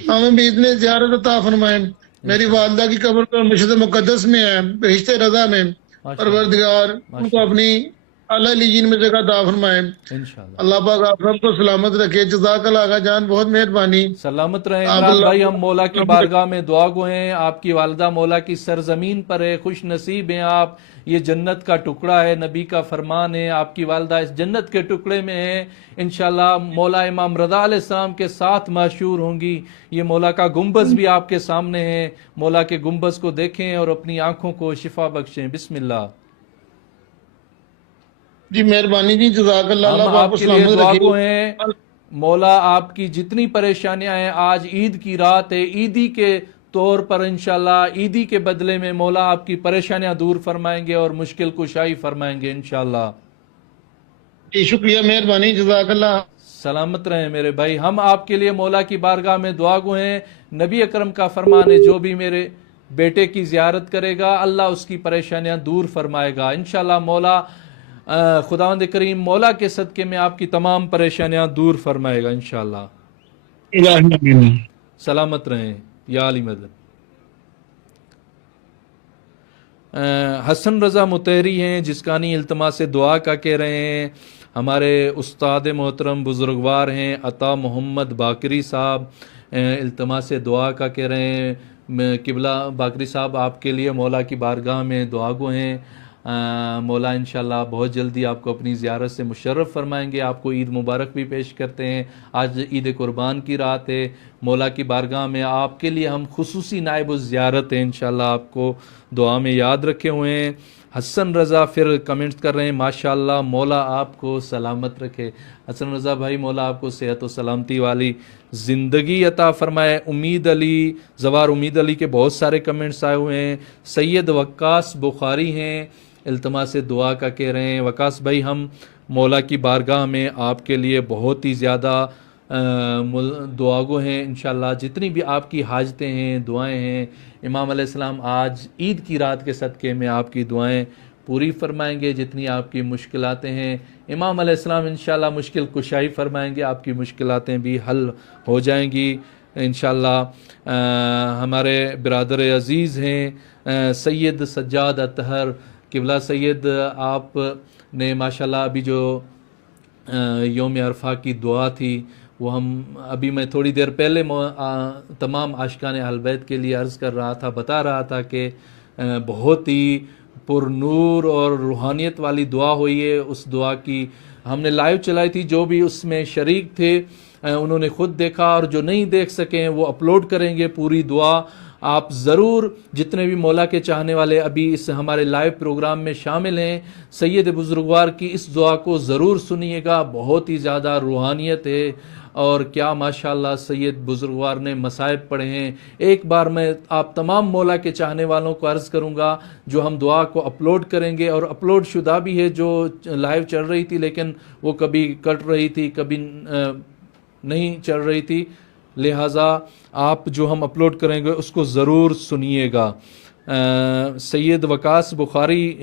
ہمیں بھی اتنے زیارت عطا فرمائے۔ میری والدہ کی قبر پر مسجد مقدس میں ہے، بہشت رضا میں، پروردگار ان کو اپنی اعلیٰ علیین میں جگہ عطا فرمائے۔ اللہ پاک آپ سب کو سلامت رکھے۔ جزاک اللہ آقا جان، بہت مہربانی۔ سلامت رہیں عمران بھائی، ہم مولا کی بارگاہ میں دعا گو ہیں، آپ کی والدہ مولا کی سرزمین پر ہے، خوش نصیب ہیں آپ، یہ جنت کا ٹکڑا ہے، نبی کا فرمان ہے، آپ کی والدہ اس جنت کے ٹکڑے میں ہیں، انشاءاللہ مولا امام رضا علیہ السلام کے ساتھ محشور ہوں گی۔ یہ مولا کا گنبز بھی آپ کے سامنے ہے، مولا کے گنبز کو دیکھیں اور اپنی آنکھوں کو شفا بخشیں۔ بسم اللہ۔ جی مہربانی جی، جزاک اللہ، ہم اللہ آپ کو کے لیے سلامت دعا رکھے۔ گو ہیں، مولا آپ کی جتنی پریشانیاں ہیں، آج عید کی رات ہے، عیدی کے طور پر انشاءاللہ عیدی کے بدلے میں مولا آپ کی پریشانیاں دور فرمائیں گے اور مشکل کشائی فرمائیں گے انشاءاللہ۔ جی شکریہ، مہربانی، جزاک اللہ۔ سلامت رہیں میرے بھائی، ہم آپ کے لیے مولا کی بارگاہ میں دعا گو ہیں۔ نبی اکرم کا فرمان ہے جو بھی میرے بیٹے کی زیارت کرے گا اللہ اس کی پریشانیاں دور فرمائے گا انشاءاللہ۔ مولا خداوند کریم مولا کے صدقے میں آپ کی تمام پریشانیاں دور فرمائے گا انشاءاللہ۔ سلامت رہیں یا علی مدد۔ حسن رضا متحری ہیں جسکانی التماس دعا کا کہہ رہے ہیں۔ ہمارے استاد محترم بزرگوار ہیں عطا محمد باقری صاحب، التماس دعا کا کہہ رہے ہیں۔ قبلہ باقری صاحب آپ کے لیے مولا کی بارگاہ میں دعا گو ہیں، مولا انشاءاللہ بہت جلدی آپ کو اپنی زیارت سے مشرف فرمائیں گے۔ آپ کو عید مبارک بھی پیش کرتے ہیں، آج عید قربان کی رات ہے، مولا کی بارگاہ میں آپ کے لیے ہم خصوصی نائب الزیارت ہیں، انشاءاللہ آپ کو دعا میں یاد رکھے ہوئے ہیں۔ حسن رضا پھر کمنٹس کر رہے ہیں ماشاءاللہ مولا آپ کو سلامت رکھے۔ حسن رضا بھائی مولا آپ کو صحت و سلامتی والی زندگی عطا فرمائے۔ امید علی، زوار امید علی کے بہت سارے کمنٹس آئے ہوئے ہیں۔ سید وقاص بخاری ہیں، التماس دعا کا کہہ رہے ہیں۔ وقاص بھائی ہم مولا کی بارگاہ میں آپ کے لیے بہت ہی زیادہ دعا گو ہیں انشاءاللہ۔ جتنی بھی آپ کی حاجتیں ہیں، دعائیں ہیں، امام علیہ السلام آج عید کی رات کے صدقے میں آپ کی دعائیں پوری فرمائیں گے۔ جتنی آپ کی مشکلاتیں ہیں امام علیہ السلام انشاءاللہ مشکل کشائی فرمائیں گے، آپ کی مشکلاتیں بھی حل ہو جائیں گی انشاءاللہ۔ ہمارے برادر عزیز ہیں سید سجاد اطہر، قبلہ سید آپ نے ماشاءاللہ ابھی جو یوم عرفہ کی دعا تھی وہ ابھی میں تھوڑی دیر پہلے تمام عاشقان اہل بیت کے لیے عرض کر رہا تھا، بتا رہا تھا کہ بہت ہی پر نور اور روحانیت والی دعا ہوئی ہے۔ اس دعا کی ہم نے لائیو چلائی تھی، جو بھی اس میں شریک تھے انہوں نے خود دیکھا، اور جو نہیں دیکھ سکیں وہ اپلوڈ کریں گے پوری دعا۔ آپ ضرور جتنے بھی مولا کے چاہنے والے ابھی اس ہمارے لائیو پروگرام میں شامل ہیں، سید بزرگوار کی اس دعا کو ضرور سنیے گا، بہت ہی زیادہ روحانیت ہے، اور کیا ماشاءاللہ سید بزرگوار نے مصائب پڑھے ہیں۔ ایک بار میں آپ تمام مولا کے چاہنے والوں کو عرض کروں گا جو ہم دعا کو اپلوڈ کریں گے، اور اپلوڈ شدہ بھی ہے جو لائیو چل رہی تھی لیکن وہ کبھی کٹ رہی تھی کبھی نہیں چل رہی تھی، لہٰذا آپ جو ہم اپلوڈ کریں گے اس کو ضرور سنیے گا۔ سید وقاص بخاری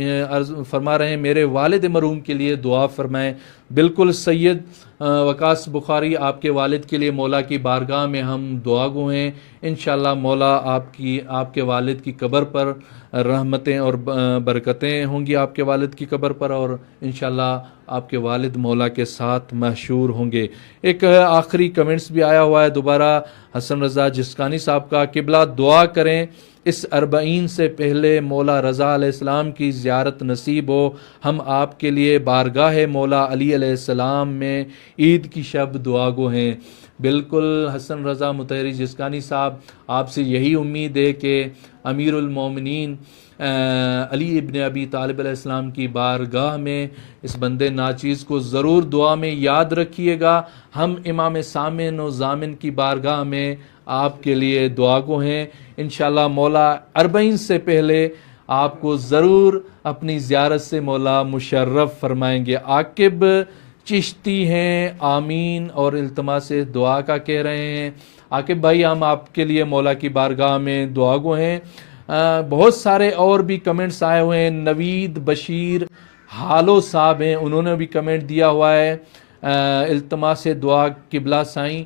فرما رہے ہیں میرے والد مرحوم کے لیے دعا فرمائیں۔ بالکل سید وقاص بخاری آپ کے والد کے لیے مولا کی بارگاہ میں ہم دعا گو ہیں، انشاءاللہ مولا آپ کے والد کی قبر پر رحمتیں اور برکتیں ہوں گی آپ کے والد کی قبر پر، اور انشاءاللہ آپ کے والد مولا کے ساتھ محشور ہوں گے۔ ایک آخری کمنٹس بھی آیا ہوا ہے دوبارہ حسن رضا جسکانی صاحب کا، قبلہ دعا کریں اس اربعین سے پہلے مولا رضا علیہ السلام کی زیارت نصیب ہو، ہم آپ کے لیے بارگاہ مولا علی علیہ السلام میں عید کی شب دعا گو ہیں۔ بالکل حسن رضا متحری جسکانی صاحب، آپ سے یہی امید ہے کہ امیر المومنین علی ابن ابی طالب علیہ السلام کی بارگاہ میں اس بندے ناچیز کو ضرور دعا میں یاد رکھیے گا۔ ہم امام سامن و ضامن کی بارگاہ میں آپ کے لیے دعا گو ہیں، انشاءاللہ مولا اربعین سے پہلے آپ کو ضرور اپنی زیارت سے مولا مشرف فرمائیں گے۔ عاقب چشتی ہیں آمین اور التماس دعا کا کہہ رہے ہیں۔ عاقب بھائی ہم آپ کے لیے مولا کی بارگاہ میں دعا گو ہیں۔ بہت سارے اور بھی کمنٹس آئے ہوئے ہیں، نوید بشیر حالو صاحب ہیں، انہوں نے بھی کمنٹ دیا ہوا ہے التماس دعا قبلہ سائیں۔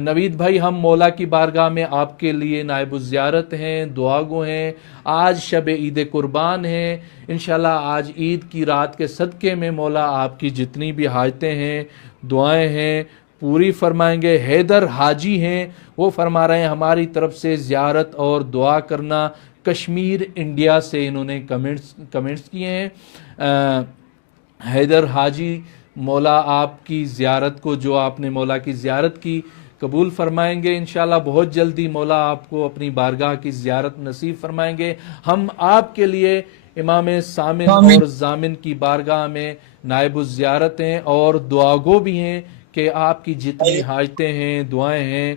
نوید بھائی ہم مولا کی بارگاہ میں آپ کے لیے نائب الزیارت ہیں، دعا گو ہیں۔ آج شب عید قربان ہیں، انشاءاللہ آج عید کی رات کے صدقے میں مولا آپ کی جتنی بھی حاجتیں ہیں دعائیں ہیں پوری فرمائیں گے۔ حیدر حاجی ہیں، وہ فرما رہے ہیں ہماری طرف سے زیارت اور دعا کرنا، کشمیر انڈیا سے انہوں نے کمنٹس کیے ہیں۔ حیدر حاجی مولا آپ کی زیارت کو، جو آپ نے مولا کی زیارت کی، قبول فرمائیں گے انشاءاللہ۔ بہت جلدی مولا آپ کو اپنی بارگاہ کی زیارت نصیب فرمائیں گے۔ ہم آپ کے لیے امام سامن اور ضامن کی بارگاہ میں نائب الزیارت ہیں اور دعا گو بھی ہیں کہ آپ کی جتنی حاجتیں ہیں دعائیں ہیں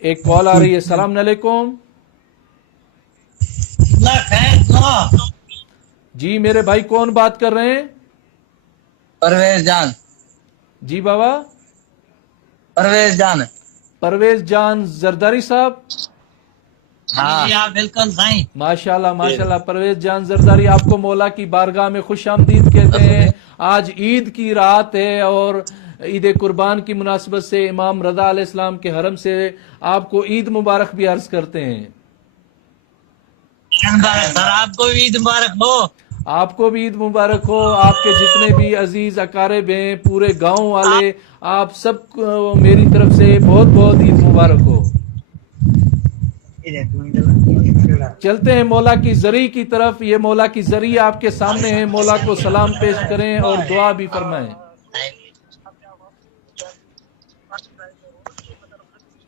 ایک کال آ رہی ہے. السلام علیکم. جی میرے بھائی کون بات کر رہے ہیں؟ پرویز جان. جی بابا. پرویز جان. پرویز جان زرداری صاحب. ہاں بالکل صحیح. ماشاء اللہ ماشاء اللہ. پرویز جان زرداری آپ کو مولا کی بارگاہ میں خوش آمدید کہتے ہیں. آج عید کی رات ہے اور عید قربان کی مناسبت سے امام رضا علیہ السلام کے حرم سے آپ کو عید مبارک بھی عرض کرتے ہیں. سر آپ کو عید مبارک ہو. آپ کو بھی عید مبارک ہو. آپ کے جتنے بھی عزیز اقارب ہیں پورے گاؤں والے آپ سب کو میری طرف سے بہت بہت عید مبارک ہو. چلتے ہیں مولا کی ذریع کی طرف. یہ مولا کی ذریع آپ کے سامنے ہے. مولا کو سلام پیش کریں اور دعا بھی فرمائیں.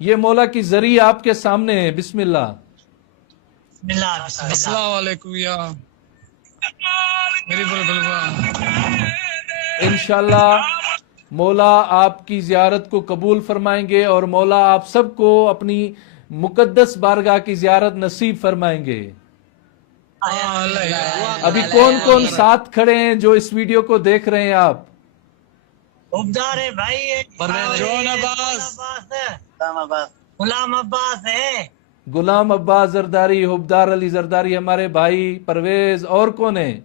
یہ مولا کی ذریع آپ کے سامنے ہے. بسم اللہ. السلام علیکم یا میری انشاءاللہ مولا آپ کی زیارت کو قبول فرمائیں گے اور مولا آپ سب کو اپنی مقدس بارگاہ کی زیارت نصیب فرمائیں گے. ابھی کون کون ساتھ کھڑے ہیں جو اس ویڈیو کو دیکھ رہے ہیں آپ؟ غلام عباس ہے. غلام عباس زرداری، حبدار علی زرداری ہمارے بھائی. پرویز اور کون ہیں؟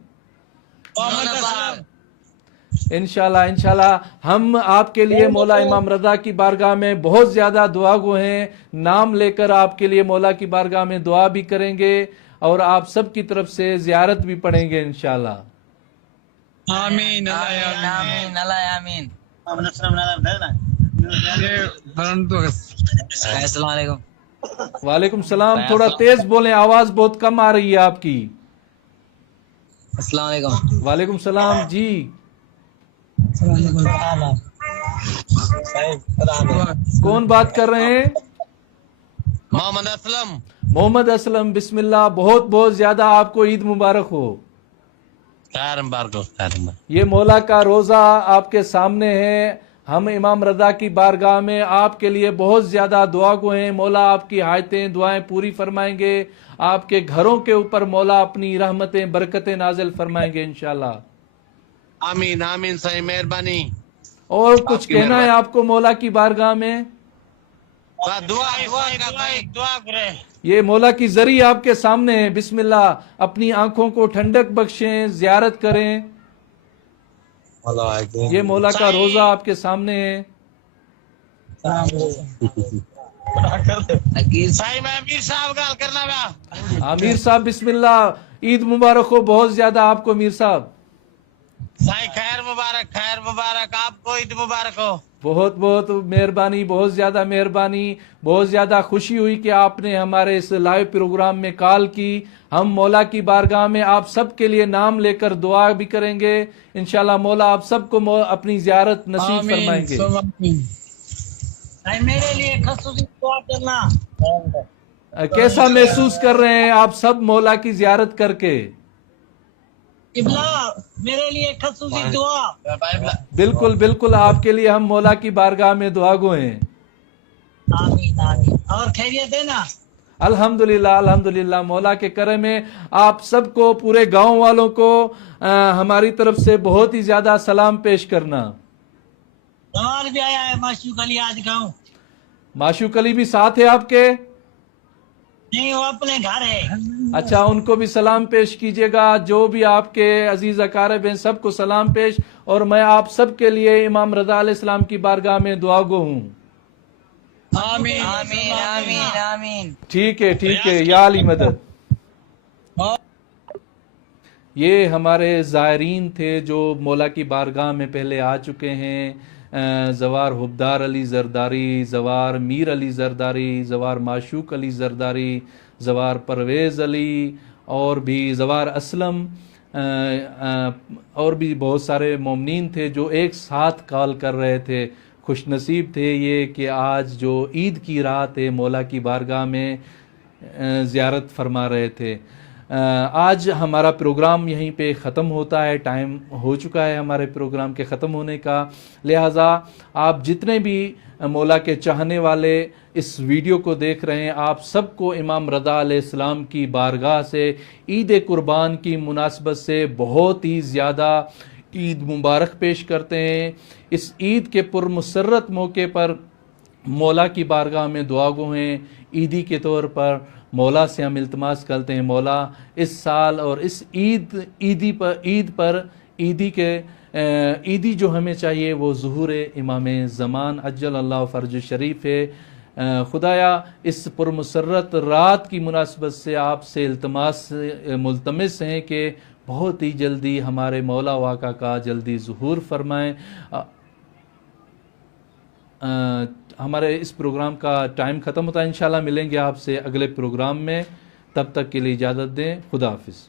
انشاءاللہ انشاءاللہ ہم آپ کے لیے مولا امام رضا کی بارگاہ میں بہت زیادہ دعا گو ہیں. نام لے کر آپ کے لیے مولا کی بارگاہ میں دعا بھی کریں گے اور آپ سب کی طرف سے زیارت بھی پڑھیں گے انشاءاللہ. آمین آمین آمین. السلام علیکم. وعلیکم السلام. تھوڑا تیز بولیں، آواز بہت کم آ رہی ہے آپ کی. السلام علیکم. وعلیکم السلام. جی کون بات کر رہے ہیں؟ محمد اسلم. محمد اسلم. بسم اللہ. بہت بہت زیادہ آپ کو عید مبارک ہو. خیر مبارک ہو. خیر مبارک. یہ مولا کا روزہ آپ کے سامنے ہے. ہم امام رضا کی بارگاہ میں آپ کے لیے بہت زیادہ دعا گو ہیں. مولا آپ کی حاجتیں دعائیں پوری فرمائیں گے. آپ کے گھروں کے اوپر مولا اپنی رحمتیں برکتیں نازل فرمائیں گے انشاءاللہ. آمین آمین. صحیح مہربانی. اور کچھ کہنا ہے آپ کو مولا کی بارگاہ میں؟ دعا کریں. یہ مولا کی ذریع آپ کے سامنے ہے. بسم اللہ. اپنی آنکھوں کو ٹھنڈک بخشیں، زیارت کریں. یہ مولا کا روزہ آپ کے سامنے ہے. امیر صاحب بسم اللہ. عید مبارک ہو بہت زیادہ آپ کو امیر صاحب. خیر مبارک. خیر مبارک. آپ کو عید مبارک ہو. بہت بہت مہربانی. بہت زیادہ مہربانی. بہت زیادہ خوشی ہوئی کہ آپ نے ہمارے اس لائیو پروگرام میں کال کی. ہم مولا کی بارگاہ میں آپ سب کے لیے نام لے کر دعا بھی کریں گے انشاءاللہ. مولا آپ سب کو اپنی زیارت نصیب فرمائیں گے. میرے لیے خصوصی دعا کرنا. کیسا محسوس کر رہے ہیں آپ سب مولا کی زیارت کر کے؟ میرے لیے خصوصی دعا. بالکل بالکل. آپ کے لیے ہم مولا کی بارگاہ میں دعا گو ہیں. آمین آمین. اور خیریت ہے نا؟ الحمدللہ الحمدللہ. مولا کے کرم میں آپ سب کو پورے گاؤں والوں کو ہماری طرف سے بہت ہی زیادہ سلام پیش کرنا. سوال بھی آیا ہے معشوق علی آج گاؤں. معشوق علی بھی ساتھ ہے آپ کے؟ نہیں وہ اپنے گھر ہے. اچھا ان کو بھی سلام پیش کیجیے گا. جو بھی آپ کے عزیز اقارب ہیں سب کو سلام پیش. اور میں آپ سب کے لیے امام رضا علیہ السلام کی بارگاہ میں دعا گو ہوں. آمین آمین آمین آمین. ٹھیک ہے ٹھیک ہے. یا علی مدد. یہ ہمارے زائرین تھے جو مولا کی بارگاہ میں پہلے آ چکے ہیں. زوار حبدار علی زرداری، زوار میر علی زرداری، زوار معشوق علی زرداری، زوار پرویز علی اور بھی زوار اسلم اور بھی بہت سارے مومنین تھے جو ایک ساتھ کال کر رہے تھے. خوش نصیب تھے یہ کہ آج جو عید کی رات ہے مولا کی بارگاہ میں زیارت فرما رہے تھے. آج ہمارا پروگرام یہیں پہ ختم ہوتا ہے. ٹائم ہو چکا ہے ہمارے پروگرام کے ختم ہونے کا. لہٰذا آپ جتنے بھی مولا کے چاہنے والے اس ویڈیو کو دیکھ رہے ہیں، آپ سب کو امام رضا علیہ السلام کی بارگاہ سے عید قربان کی مناسبت سے بہت ہی زیادہ عید مبارک پیش کرتے ہیں۔ اس عید کے پرمسرت موقع پر مولا کی بارگاہ میں دعا گو ہیں۔ عیدی کے طور پر مولا سے ہم التماس کرتے ہیں، مولا اس سال اور اس عیدی جو ہمیں چاہیے وہ ظہور امام زمان عجل اللہ فرج شریف ہے۔ خدایا اس پرمسرت رات کی مناسبت سے آپ سے ملتمس ہیں کہ بہت ہی جلدی ہمارے مولا واقع کا جلدی ظہور فرمائیں۔ ہمارے اس پروگرام کا ٹائم ختم ہوتا ہے، انشاءاللہ ملیں گے آپ سے اگلے پروگرام میں، تب تک کے لیے اجازت دیں، خدا حافظ۔